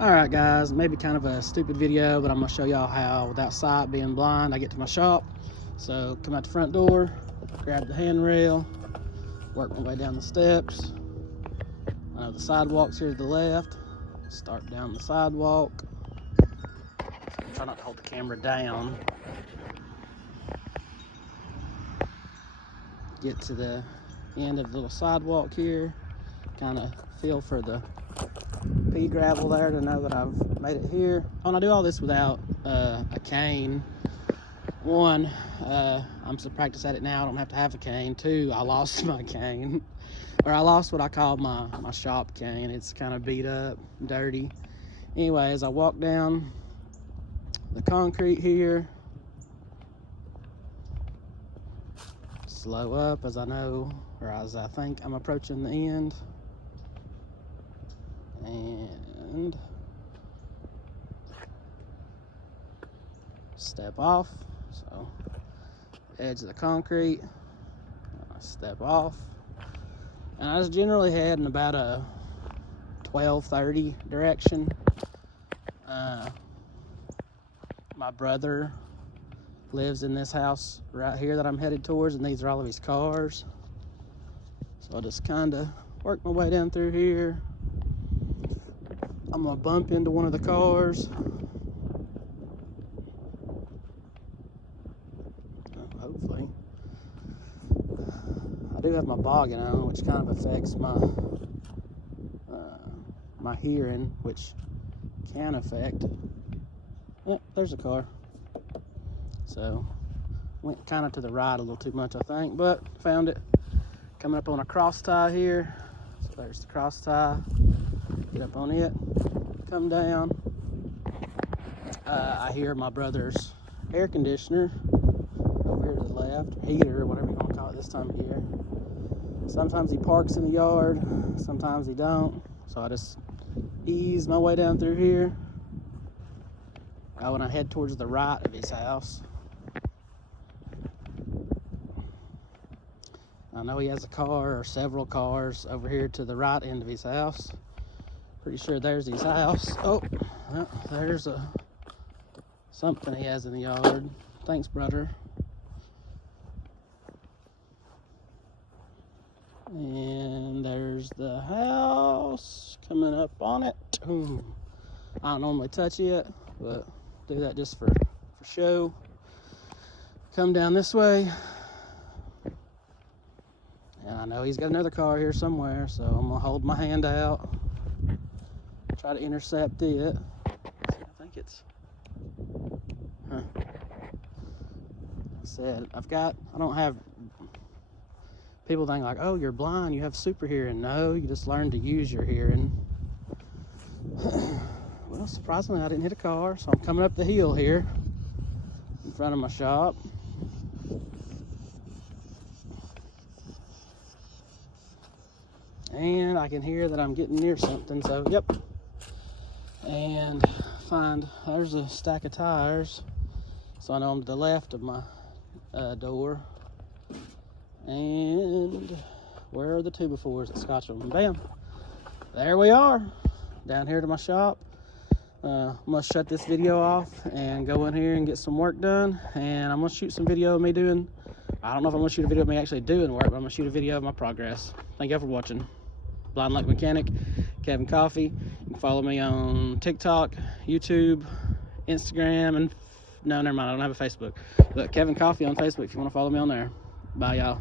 Alright guys, maybe kind of a stupid video, but I'm going to show y'all how, without sight being blind, I get to my shop. So come out the front door, grab the handrail, work my way down the steps. The sidewalk's here to the left. Start down the sidewalk. Try not to hold the camera down. Get to the end of the little sidewalk here. Kind of feel for the pea gravel there to know that I've made it here. Oh, and I do all this without a cane. One, I'm so practiced at it now, I don't have to have a cane. Two, I lost my cane. Or I lost what I call my shop cane. It's kind of beat up, dirty. Anyways, I walk down the concrete here. Slow up as I know, or as I think I'm approaching the end. And step off. So edge of the concrete, step off. And I was generally heading about a 12:30 direction. My brother lives in this house right here that I'm headed towards, and these are all of his cars. So I'll just kind of work my way down through here. I'm gonna bump into one of the cars. Hopefully. I do have my boggin on, which kind of affects my my hearing, which can affect. Yep, there's a car. So went kind of to the right a little too much, I think, but found it. Coming up on a cross tie here. So there's the cross tie. Get up on it, come down. I hear my brother's air conditioner over here to the left, heater, or whatever you want to call it this time of year. Sometimes he parks in the yard, sometimes he don't. So I just ease my way down through here. When I head towards the right of his house. I know he has a car or several cars over here to the right end of his house. Pretty sure there's his house. Oh, well, there's something he has in the yard. Thanks, brother. And there's the house coming up on it. I don't normally touch it, but do that just for show. Come down this way. And I know he's got another car here somewhere, so I'm gonna hold my hand out. Try to intercept it. I think it's, I said, I don't have, people think like, oh, you're blind, you have super hearing. No, you just learn to use your hearing. Well, surprisingly, I didn't hit a car, so I'm coming up the hill here in front of my shop. And I can hear that I'm getting near something, so yep. And there's a stack of tires, so I know I'm to the left of my door. And where are the 2x4s that scotch them? Bam, there we are, down here to my shop. I'm gonna shut this video off and go in here and get some work done, and I'm gonna shoot some video of me doing, I don't know if I'm gonna shoot a video of me actually doing work, but I'm gonna shoot a video of my progress. Thank y'all for watching. Blind Luck Mechanic, Kevin Coffee. You can follow me on TikTok, YouTube, Instagram, and no, never mind, I don't have a Facebook, but Kevin Coffee on Facebook if you want to follow me on there. Bye, y'all.